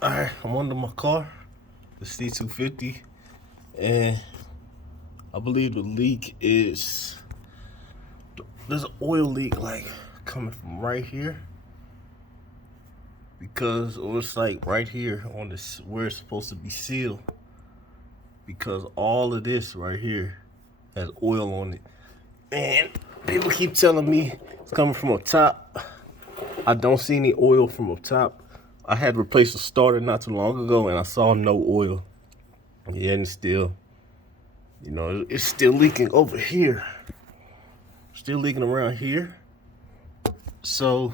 Alright, I'm under my car, the C250, and I believe the leak is, there's an oil leak like coming from right here, because it was like right here on this where it's supposed to be sealed, because all of this right here has oil on it, and people keep telling me it's coming from up top. I don't see any oil from up top. I had replaced the starter not too long ago and I saw no oil. Yeah, and still, you know, it's still leaking over here. Still leaking around here. So,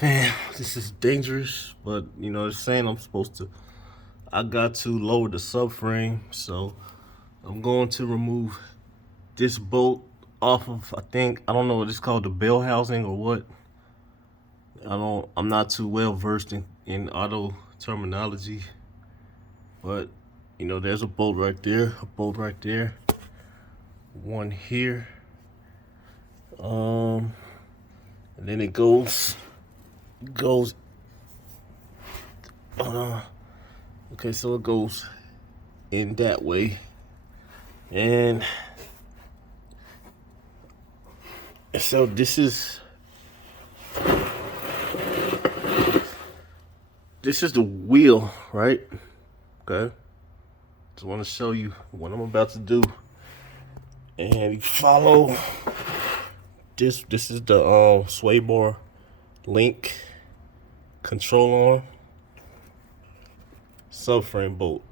man, this is dangerous, but you know, it's saying I got to lower the subframe, so I'm going to remove this bolt off of, I don't know what it's called, the bell housing or what. I'm not too well versed in auto terminology, but you know, there's a bolt right there, one here, and then it goes, okay, so it goes in that way, and so this is the wheel, right? Okay, just want to show you what I'm about to do, and you follow this. This is the sway bar link control arm subframe bolt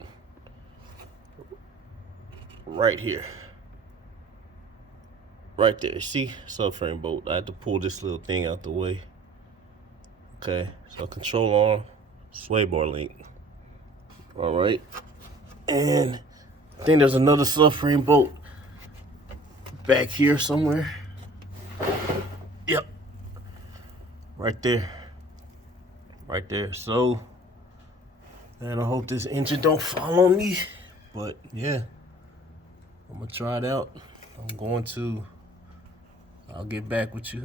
right here, right there. See, subframe bolt. I had to pull this little thing out the way. Okay, so control arm, sway bar link. All right, and I think there's another subframe bolt back here somewhere. Yep, right there, right there. So, and I hope this engine don't fall on me, but yeah, I'm gonna try it out. I'll get back with you.